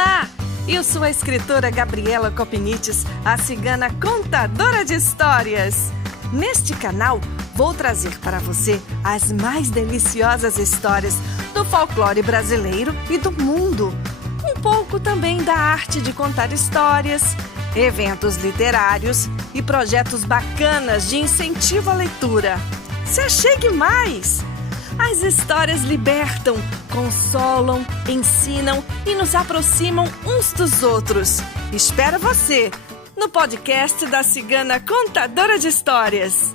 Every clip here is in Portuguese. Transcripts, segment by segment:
Olá! Eu sou a escritora Gabriela Copinites, a cigana contadora de histórias. Neste canal, vou trazer para você as mais deliciosas histórias do folclore brasileiro e do mundo. Um pouco também da arte de contar histórias, eventos literários e projetos bacanas de incentivo à leitura. Se achegue mais! As histórias libertam, consolam, ensinam e nos aproximam uns dos outros. Espero você no podcast da Cigana Contadora de Histórias.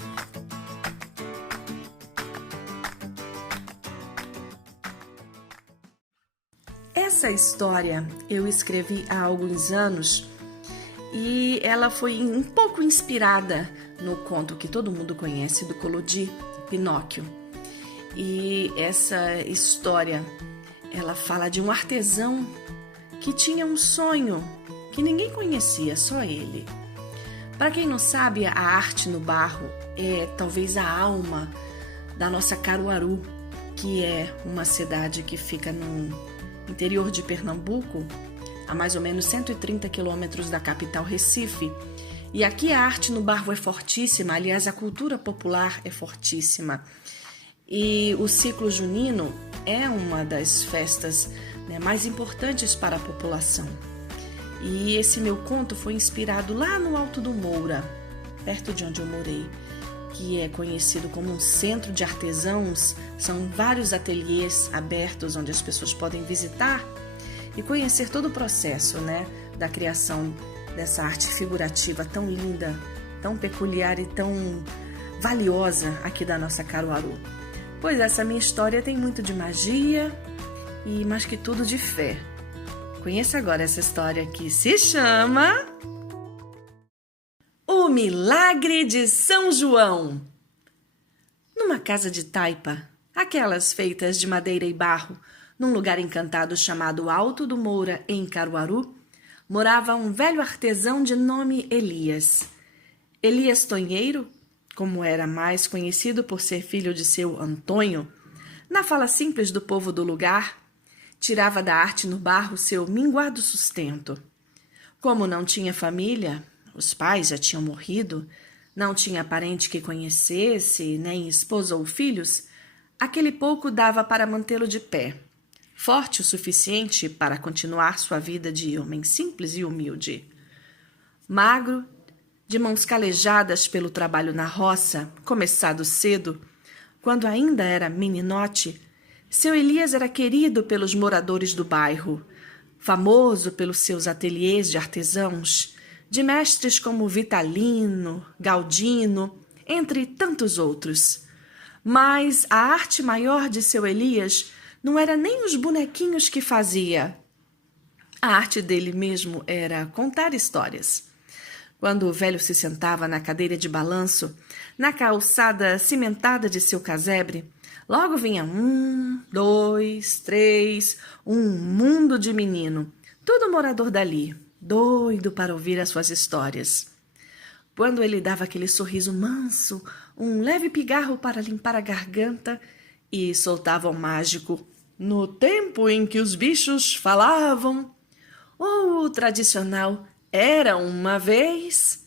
Essa história eu escrevi há alguns anos e ela foi um pouco inspirada no conto que todo mundo conhece do Collodi, Pinóquio. E essa história, ela fala de um artesão que tinha um sonho que ninguém conhecia, só ele. Para quem não sabe, a arte no barro é talvez a alma da nossa Caruaru, que é uma cidade que fica no interior de Pernambuco, a mais ou menos 130 quilômetros da capital Recife. E aqui a arte no barro é fortíssima, aliás, a cultura popular é fortíssima. E o ciclo junino é uma das festas mais importantes para a população. E esse meu conto foi inspirado lá no Alto do Moura, perto de onde eu morei, que é conhecido como um centro de artesãos. São vários ateliês abertos onde as pessoas podem visitar e conhecer todo o processo da criação dessa arte figurativa tão linda, tão peculiar e tão valiosa aqui da nossa Caruaru. Pois essa minha história tem muito de magia e, mais que tudo, de fé. Conheça agora essa história que se chama O Milagre de São João. Numa casa de taipa, aquelas feitas de madeira e barro, num lugar encantado chamado Alto do Moura, em Caruaru, morava um velho artesão de nome Elias. Elias Tonheiro, como era mais conhecido por ser filho de seu Antônio, na fala simples do povo do lugar, tirava da arte no barro seu minguado sustento. Como não tinha família, os pais já tinham morrido, não tinha parente que conhecesse, nem esposa ou filhos, aquele pouco dava para mantê-lo de pé, forte o suficiente para continuar sua vida de homem simples e humilde. Magro, de mãos calejadas pelo trabalho na roça, começado cedo, quando ainda era meninote, seu Elias era querido pelos moradores do bairro, famoso pelos seus ateliês de artesãos, de mestres como Vitalino, Galdino, entre tantos outros. Mas a arte maior de seu Elias não era nem os bonequinhos que fazia. A arte dele mesmo era contar histórias. Quando o velho se sentava na cadeira de balanço, na calçada cimentada de seu casebre, logo vinha 1, 2, 3, um mundo de menino, todo morador dali, doido para ouvir as suas histórias. Quando ele dava aquele sorriso manso, um leve pigarro para limpar a garganta e soltava o mágico "no tempo em que os bichos falavam", ou o tradicional "era uma vez",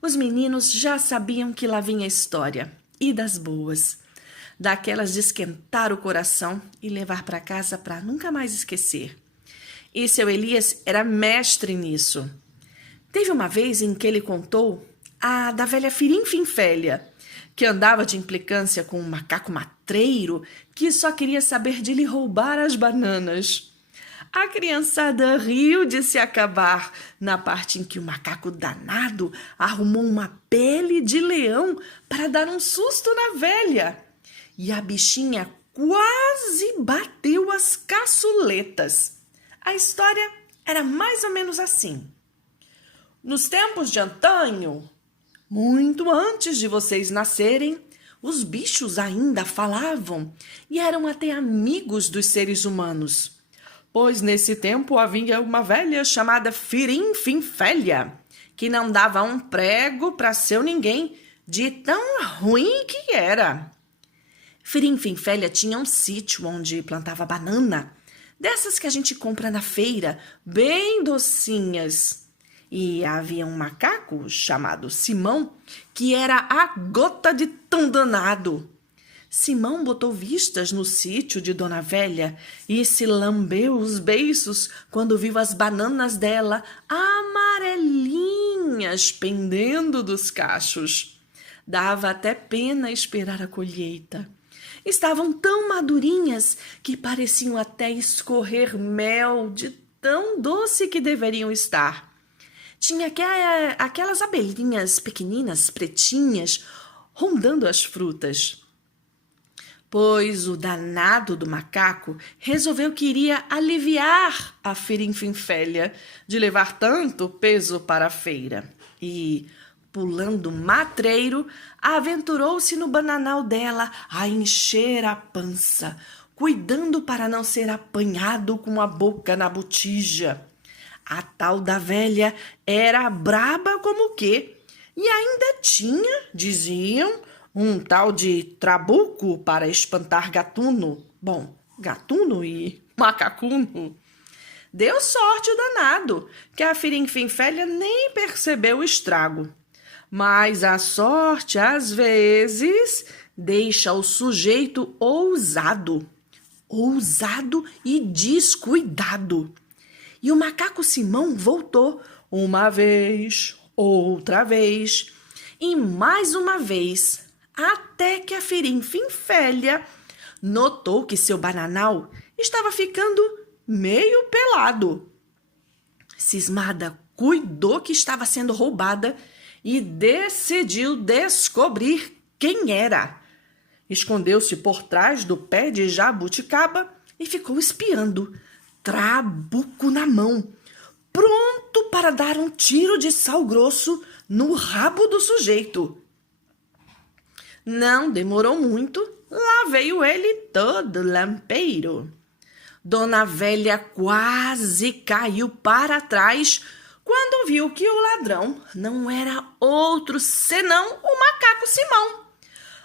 os meninos já sabiam que lá vinha a história, e das boas, daquelas de esquentar o coração e levar para casa para nunca mais esquecer. E seu Elias era mestre nisso. Teve uma vez em que ele contou a da velha Firim-Fim-Félia, que andava de implicância com um macaco matreiro que só queria saber de lhe roubar as bananas. A criançada riu de se acabar na parte em que o macaco danado arrumou uma pele de leão para dar um susto na velha. E a bichinha quase bateu as caçuletas. A história era mais ou menos assim. Nos tempos de antanho, muito antes de vocês nascerem, os bichos ainda falavam e eram até amigos dos seres humanos. Pois nesse tempo havia uma velha chamada Firim-Fim-Félia, que não dava um prego para seu ninguém, de tão ruim que era. Firim-Fim-Félia tinha um sítio onde plantava banana, dessas que a gente compra na feira, bem docinhas. E havia um macaco chamado Simão, que era a gota de tão danado. Simão botou vistas no sítio de Dona Velha e se lambeu os beiços quando viu as bananas dela amarelinhas pendendo dos cachos. Dava até pena esperar a colheita. Estavam tão madurinhas que pareciam até escorrer mel de tão doce que deveriam estar. Tinha aquelas abelhinhas pequeninas, pretinhas, rondando as frutas. Pois o danado do macaco resolveu que iria aliviar a Firinfinfélia de levar tanto peso para a feira. E, pulando matreiro, aventurou-se no bananal dela a encher a pança, cuidando para não ser apanhado com a boca na botija. A tal da velha era braba como o quê? E ainda tinha, diziam, um tal de trabuco para espantar gatuno. Bom, gatuno e macacuno. Deu sorte o danado, que a Firinfinfélia nem percebeu o estrago. Mas a sorte, às vezes, deixa o sujeito ousado e descuidado. E o macaco Simão voltou uma vez, outra vez e mais uma vez, até que a Firinfinfélia notou que seu bananal estava ficando meio pelado. Cismada cuidou que estava sendo roubada e decidiu descobrir quem era. Escondeu-se por trás do pé de jabuticaba e ficou espiando, trabuco na mão, pronto para dar um tiro de sal grosso no rabo do sujeito. Não demorou muito, lá veio ele todo lampeiro. Dona Velha quase caiu para trás quando viu que o ladrão não era outro senão o macaco Simão.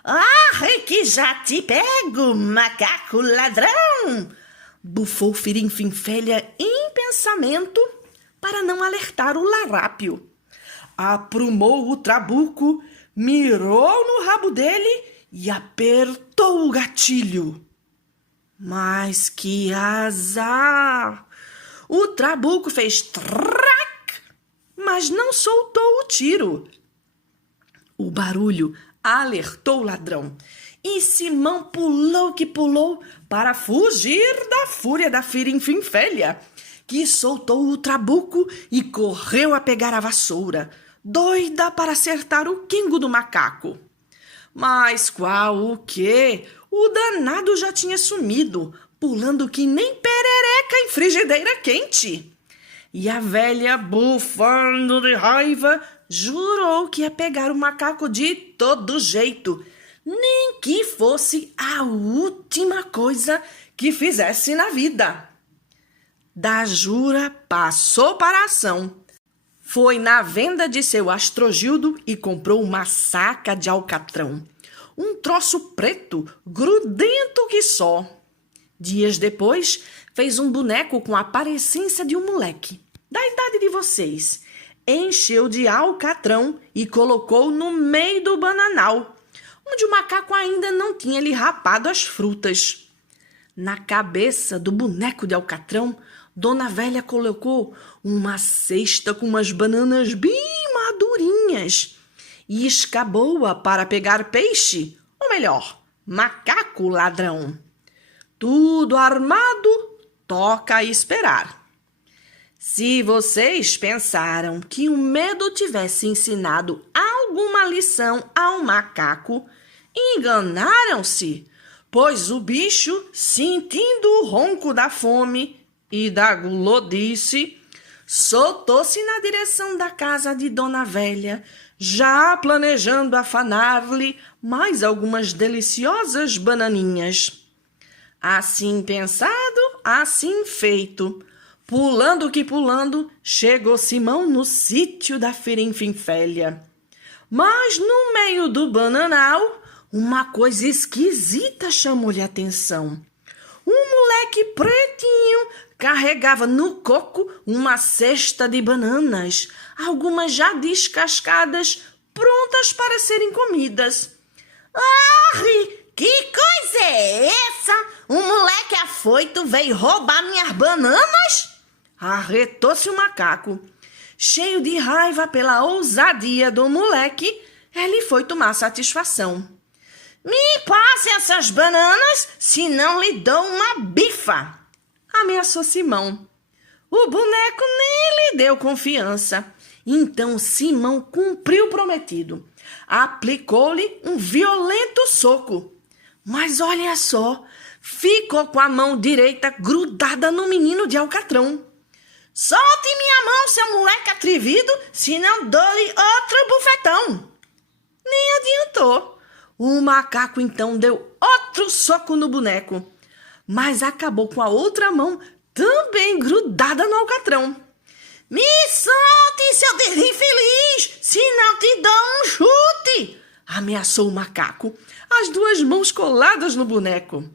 "Ah, que já te pego, macaco ladrão!" bufou Firinfinfélia em pensamento para não alertar o larápio. Aprumou o trabuco, mirou no rabo dele e apertou o gatilho. Mas que azar! O trabuco fez trac, mas não soltou o tiro. O barulho alertou o ladrão e Simão pulou que pulou para fugir da fúria da Firinfinfélia, que soltou o trabuco e correu a pegar a vassoura, doida para acertar o quingo do macaco. Mas qual o quê? O danado já tinha sumido, pulando que nem perereca em frigideira quente. E a velha, bufando de raiva, jurou que ia pegar o macaco de todo jeito, nem que fosse a última coisa que fizesse na vida. Da jura passou para a ação. Foi na venda de seu astrogildo e comprou uma saca de alcatrão. Um troço preto, grudento que só. Dias depois, fez um boneco com a parecência de um moleque, da idade de vocês. Encheu de alcatrão e colocou no meio do bananal, onde o macaco ainda não tinha lhe rapado as frutas. Na cabeça do boneco de alcatrão, Dona Velha colocou uma cesta com umas bananas bem madurinhas e escabou-a para pegar peixe, ou melhor, macaco ladrão. Tudo armado, toca esperar. Se vocês pensaram que o medo tivesse ensinado alguma lição ao macaco, enganaram-se, pois o bicho, sentindo o ronco da fome e da gulodice, soltou-se na direção da casa de Dona Velha, já planejando afanar-lhe mais algumas deliciosas bananinhas. Assim pensado, assim feito. Pulando que pulando, chegou Simão no sítio da Firinfinfélia. Mas no meio do bananal, uma coisa esquisita chamou-lhe a atenção. um moleque pretinho carregava no coco uma cesta de bananas, algumas já descascadas, prontas para serem comidas. Arre, que coisa é essa? Um moleque afoito veio roubar minhas bananas? Arretou-se o macaco. Cheio de raiva pela ousadia do moleque, ele foi tomar satisfação. Me passe essas bananas, senão lhe dou uma bifa, ameaçou Simão. O boneco nem lhe deu confiança. Então Simão cumpriu o prometido. Aplicou-lhe um violento soco. Mas olha só, ficou com a mão direita grudada no menino de alcatrão. Solte minha mão, seu moleque atrevido, senão dou-lhe outro bufetão. Nem adiantou. O macaco então deu outro soco no boneco, mas acabou com a outra mão também grudada no alcatrão. Me solte, seu desinfeliz, senão te dou um chute, ameaçou o macaco, as duas mãos coladas no boneco.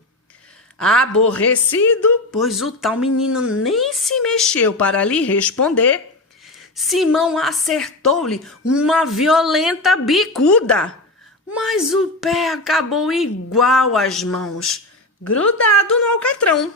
Aborrecido, pois o tal menino nem se mexeu para lhe responder, Simão acertou-lhe uma violenta bicuda. Mas o pé acabou igual às mãos, grudado no alcatrão.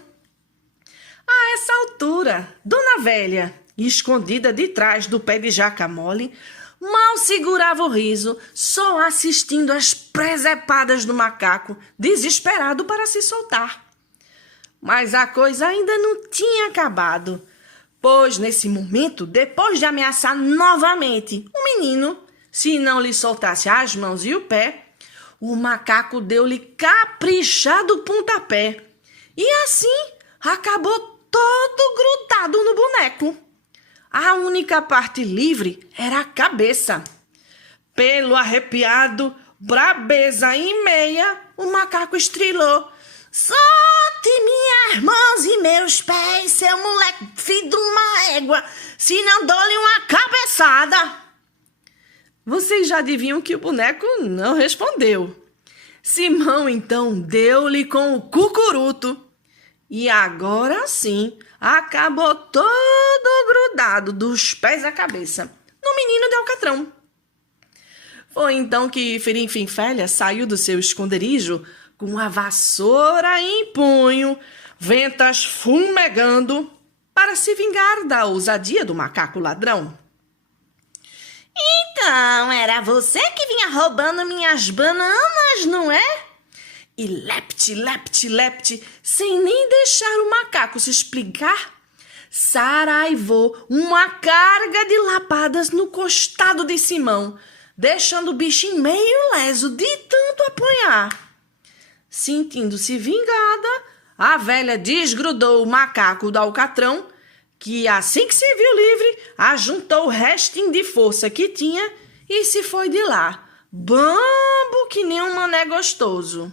A essa altura, Dona Velha, escondida de trás do pé de jaca mole, mal segurava o riso, só assistindo às presepadas do macaco, desesperado para se soltar. Mas a coisa ainda não tinha acabado, pois nesse momento, depois de ameaçar novamente o menino, se não lhe soltasse as mãos e o pé, o macaco deu-lhe caprichado pontapé. E assim acabou todo grudado no boneco. A única parte livre era a cabeça. Pelo arrepiado, brabeza em meia, o macaco estrilou. Solte minhas mãos e meus pés, seu moleque filho de uma égua, senão dou-lhe uma cabeçada. Vocês já adivinham que o boneco não respondeu. Simão, então, deu-lhe com o cucuruto. E agora sim, acabou todo grudado dos pés à cabeça no menino de alcatrão. Foi então que Firinfinfélia saiu do seu esconderijo com a vassoura em punho, ventas fumegando, para se vingar da ousadia do macaco ladrão. Então, era você que vinha roubando minhas bananas, não é? E lepte, lepte, lepte, sem nem deixar o macaco se explicar, saraivou uma carga de lapadas no costado de Simão, deixando o bichinho meio leso de tanto apanhar. Sentindo-se vingada, a velha desgrudou o macaco do alcatrão, que assim que se viu livre, ajuntou o restinho de força que tinha e se foi de lá, bambo que nem um mané gostoso.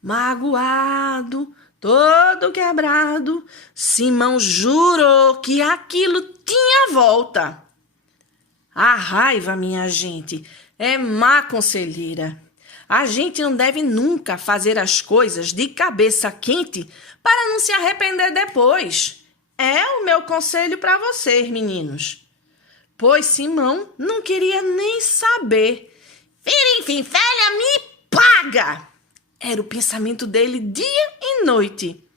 Magoado, todo quebrado, Simão jurou que aquilo tinha volta. A raiva, minha gente, é má conselheira. A gente não deve nunca fazer as coisas de cabeça quente para não se arrepender depois. É o meu conselho para vocês, meninos. Pois Simão não queria nem saber. Firinfinfélia, me paga! Era o pensamento dele dia e noite.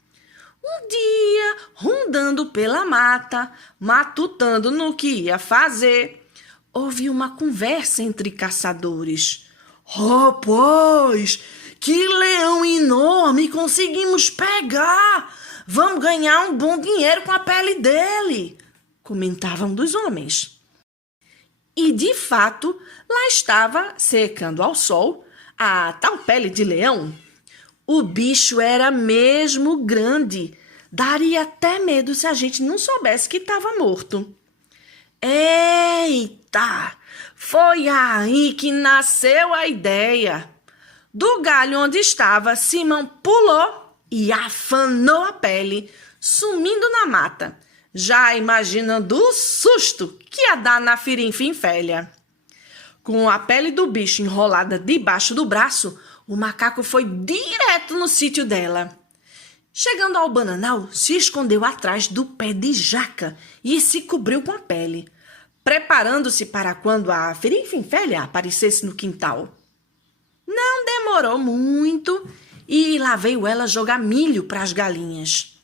Um dia, rondando pela mata, matutando no que ia fazer, houve uma conversa entre caçadores. Rapaz, que leão enorme conseguimos pegar! Vamos ganhar um bom dinheiro com a pele dele, comentavam um dos homens. E, de fato, lá estava, secando ao sol, a tal pele de leão. O bicho era mesmo grande. Daria até medo se a gente não soubesse que estava morto. Eita! Foi aí que nasceu a ideia. Do galho onde estava, Simão pulou e afanou a pele, sumindo na mata, já imaginando o susto que ia dar na Firinfinfélia. Com a pele do bicho enrolada debaixo do braço, o macaco foi direto no sítio dela. Chegando ao bananal, se escondeu atrás do pé de jaca e se cobriu com a pele, preparando-se para quando a Firinfinfélia aparecesse no quintal. Não demorou muito e lá veio ela jogar milho para as galinhas.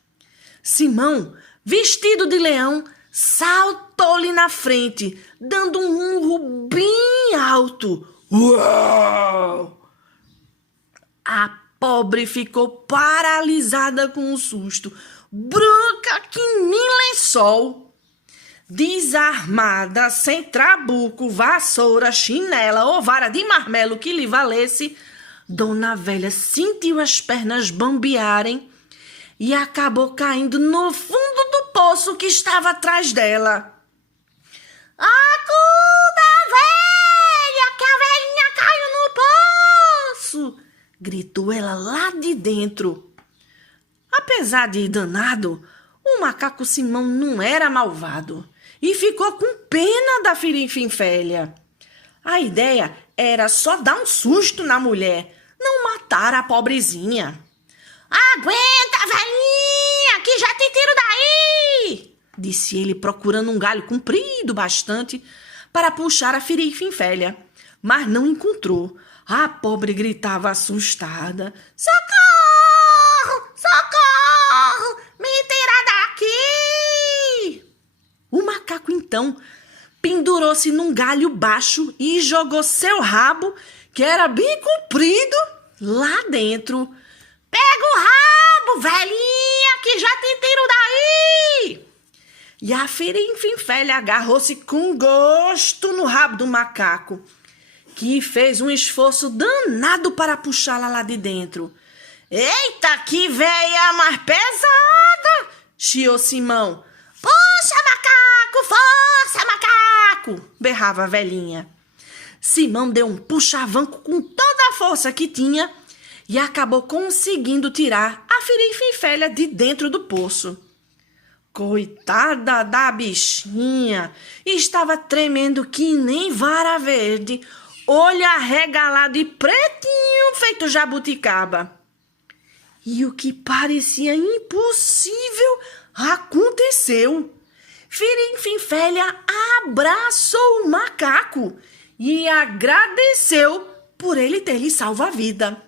Simão, vestido de leão, saltou-lhe na frente, dando um urro bem alto. Uau! A pobre ficou paralisada com o susto, branca que nem lençol. Desarmada, sem trabuco, vassoura, chinela ou vara de marmelo que lhe valesse, Dona Velha sentiu as pernas bambearem e acabou caindo no fundo do poço que estava atrás dela. Acuda, velha, que a velhinha caiu no poço! Gritou ela lá de dentro. Apesar de danado, o macaco Simão não era malvado e ficou com pena da Firinfinfélia. A ideia era só dar um susto na mulher, não matar a pobrezinha. Aguenta, velhinha, que já te tiro daí! Disse ele, procurando um galho comprido bastante para puxar a Firinfinfélia, mas não encontrou. A pobre gritava assustada. Socorro! Socorro! Me tira daqui! O macaco, então, pendurou-se num galho baixo e jogou seu rabo, que era bem comprido, lá dentro. Pega o rabo, velhinha, que já te tiro daí! E a Firinfinfélia agarrou-se com gosto no rabo do macaco, que fez um esforço danado para puxá-la lá de dentro. Eita, que véia mais pesada! Chiou Simão. Puxa, macaco! Força, macaco! Berrava a velhinha. Simão deu um puxavanco com toda a força que tinha e acabou conseguindo tirar a Firinfinfélia de dentro do poço. Coitada da bichinha! Estava tremendo que nem vara verde, olho arregalado e pretinho feito jabuticaba. E o que parecia impossível aconteceu. Firinfinfélia abraçou o macaco e agradeceu por ele ter lhe salvo a vida.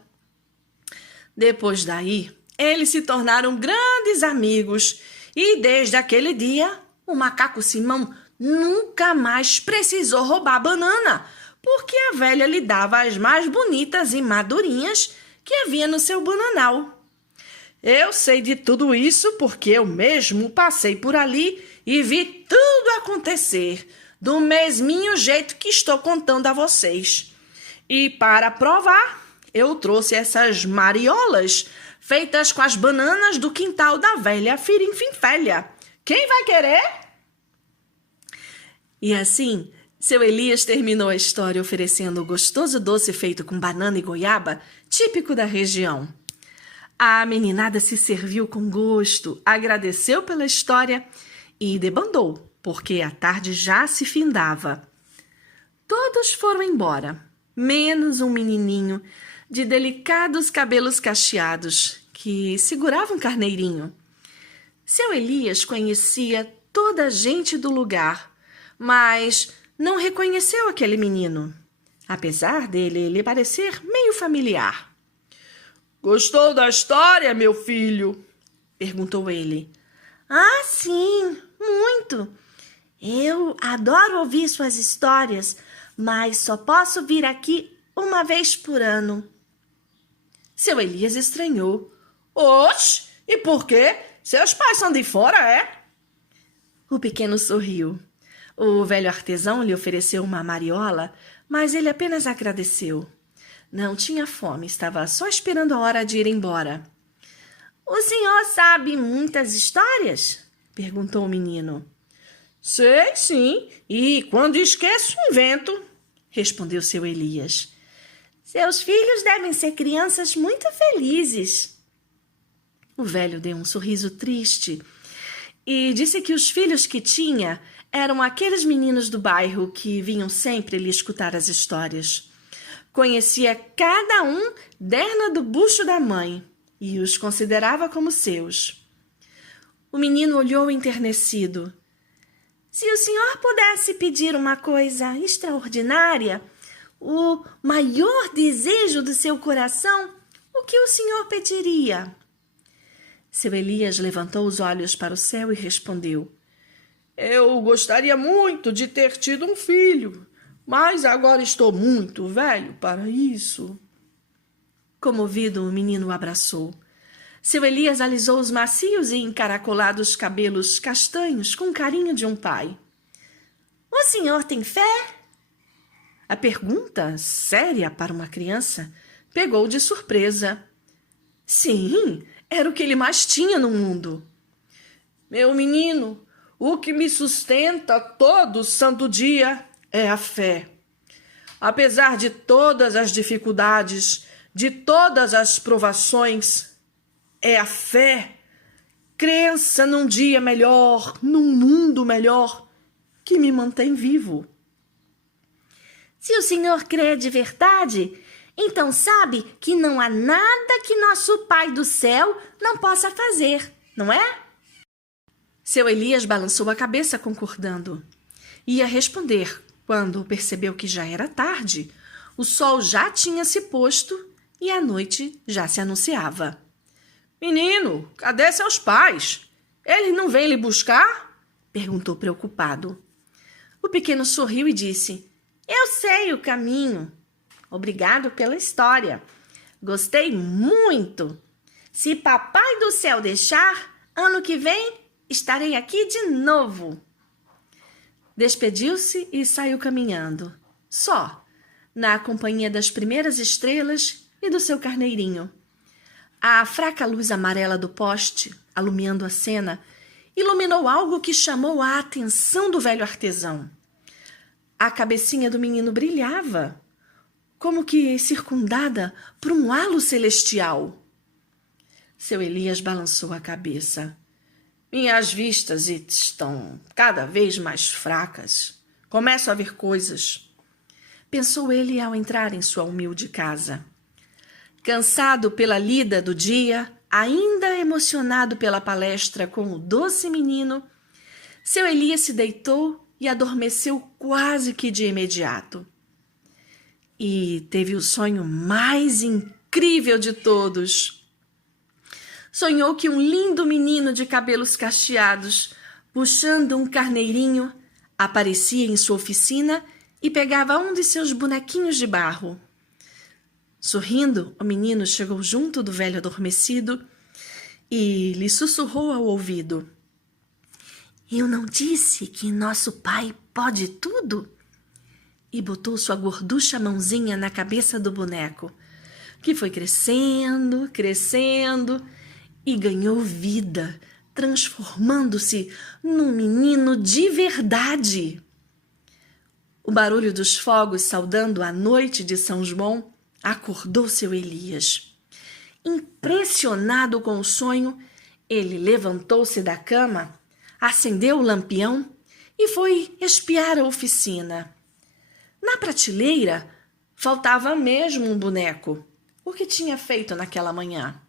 Depois daí, eles se tornaram grandes amigos e desde aquele dia, o macaco Simão nunca mais precisou roubar banana, porque a velha lhe dava as mais bonitas e madurinhas que havia no seu bananal. Eu sei de tudo isso porque eu mesmo passei por ali e vi tudo acontecer, do mesminho jeito que estou contando a vocês. E para provar, eu trouxe essas mariolas feitas com as bananas do quintal da velha Firinfinfélia. Quem vai querer? E assim, seu Elias terminou a história oferecendo o gostoso doce feito com banana e goiaba, típico da região. A meninada se serviu com gosto, agradeceu pela história e debandou, porque a tarde já se findava. Todos foram embora, menos um menininho de delicados cabelos cacheados, que segurava um carneirinho. Seu Elias conhecia toda a gente do lugar, mas não reconheceu aquele menino, apesar dele lhe parecer meio familiar. «Gostou da história, meu filho?» perguntou ele. Ah, sim, muito. Eu adoro ouvir suas histórias, mas só posso vir aqui uma vez por ano. Seu Elias estranhou. Oxe, e por quê? Seus pais são de fora, é? O pequeno sorriu. O velho artesão lhe ofereceu uma mariola, mas ele apenas agradeceu. Não tinha fome, estava só esperando a hora de ir embora. O senhor sabe muitas histórias? Perguntou o menino. Sei, sim, e quando esqueço, invento, respondeu seu Elias. Seus filhos devem ser crianças muito felizes. O velho deu um sorriso triste e disse que os filhos que tinha eram aqueles meninos do bairro que vinham sempre lhe escutar as histórias. Conhecia cada um derna do bucho da mãe. e os considerava como seus. O menino olhou enternecido. Se o senhor pudesse pedir uma coisa extraordinária, o maior desejo do seu coração, o que o senhor pediria? Seu Elias levantou os olhos para o céu e respondeu: Eu gostaria muito de ter tido um filho, mas agora estou muito velho para isso. Comovido, o menino o abraçou. Seu Elias alisou os macios e encaracolados cabelos castanhos com o carinho de um pai. O senhor tem fé? A pergunta, séria para uma criança, pegou de surpresa. Sim, era o que ele mais tinha no mundo. Meu menino, o que me sustenta todo santo dia é a fé. Apesar de todas as dificuldades, de todas as provações, é a fé, crença num dia melhor, num mundo melhor, que me mantém vivo. Se o senhor crê de verdade, então sabe que não há nada que nosso Pai do céu não possa fazer, não é? Seu Elias balançou a cabeça concordando. Ia responder quando percebeu que já era tarde. O sol já tinha se posto e a noite já se anunciava. Menino, cadê seus pais? Eles não vêm lhe buscar? Perguntou preocupado. O pequeno sorriu e disse: Eu sei o caminho. Obrigado pela história. Gostei muito. Se Papai do Céu deixar, ano que vem estarei aqui de novo. Despediu-se e saiu caminhando, só, na companhia das primeiras estrelas e do seu carneirinho. A fraca luz amarela do poste, alumiando a cena, iluminou algo que chamou a atenção do velho artesão. A cabecinha do menino brilhava, como que circundada por um halo celestial. Seu Elias balançou a cabeça. Minhas vistas estão cada vez mais fracas. Começo a ver coisas. Pensou ele ao entrar em sua humilde casa. Cansado pela lida do dia, ainda emocionado pela palestra com o doce menino, seu Elias se deitou e adormeceu quase que de imediato. E teve o sonho mais incrível de todos. Sonhou que um lindo menino de cabelos cacheados, puxando um carneirinho, aparecia em sua oficina e pegava um de seus bonequinhos de barro. Sorrindo, o menino chegou junto do velho adormecido e lhe sussurrou ao ouvido: Eu não disse que nosso pai pode tudo? E botou sua gorducha mãozinha na cabeça do boneco, que foi crescendo, crescendo e ganhou vida, transformando-se num menino de verdade. O barulho dos fogos saudando a noite de São João acordou seu Elias. Impressionado com o sonho, ele levantou-se da cama, acendeu o lampião e foi espiar a oficina. Na prateleira faltava mesmo um boneco, o que tinha feito naquela manhã.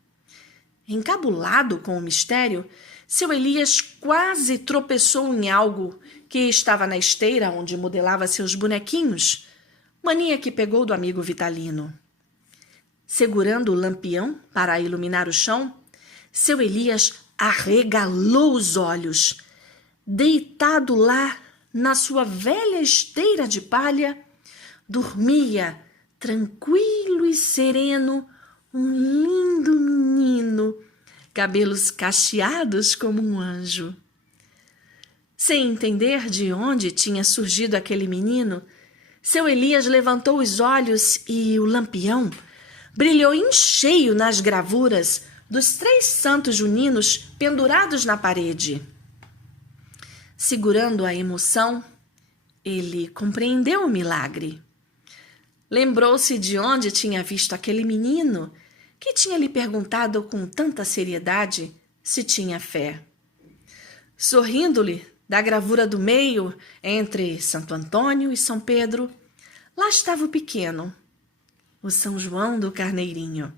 Encabulado com o mistério, seu Elias quase tropeçou em algo que estava na esteira onde modelava seus bonequinhos, mania que pegou do amigo Vitalino. Segurando o lampião para iluminar o chão, seu Elias arregalou os olhos. Deitado lá na sua velha esteira de palha, dormia, tranquilo e sereno, um lindo menino, cabelos cacheados como um anjo. Sem entender de onde tinha surgido aquele menino, seu Elias levantou os olhos e o lampião brilhou em cheio nas gravuras dos 3 santos juninos pendurados na parede. Segurando a emoção, ele compreendeu o milagre. Lembrou-se de onde tinha visto aquele menino que tinha lhe perguntado com tanta seriedade se tinha fé. Sorrindo-lhe da gravura do meio, entre Santo Antônio e São Pedro, lá estava o pequeno, o São João do Carneirinho.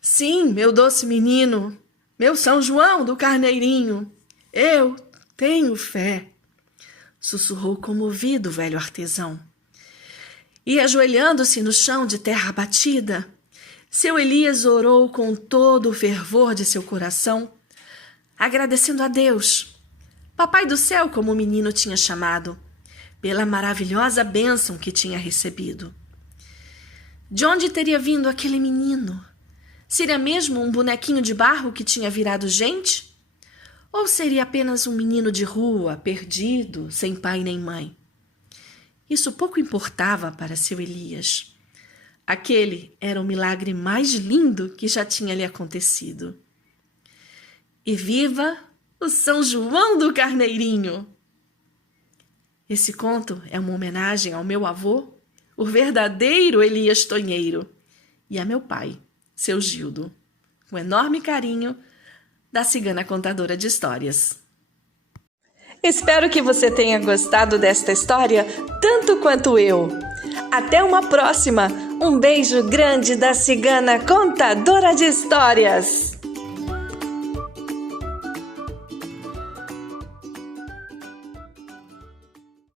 Sim, meu doce menino, meu São João do Carneirinho, eu tenho fé, sussurrou comovido o velho artesão. E ajoelhando-se no chão de terra batida, seu Elias orou com todo o fervor de seu coração, agradecendo a Deus, Papai do Céu, como o menino tinha chamado, pela maravilhosa bênção que tinha recebido. De onde teria vindo aquele menino? Seria mesmo um bonequinho de barro que tinha virado gente? Ou seria apenas um menino de rua, perdido, sem pai nem mãe? Isso pouco importava para seu Elias. Aquele era o milagre mais lindo que já tinha lhe acontecido. E viva o São João do Carneirinho! Esse conto é uma homenagem ao meu avô, o verdadeiro Elias Tonheiro, e a meu pai, seu Gildo, com enorme carinho, da Cigana Contadora de Histórias. Espero que você tenha gostado desta história tanto quanto eu. Até uma próxima! Um beijo grande da Cigana Contadora de Histórias!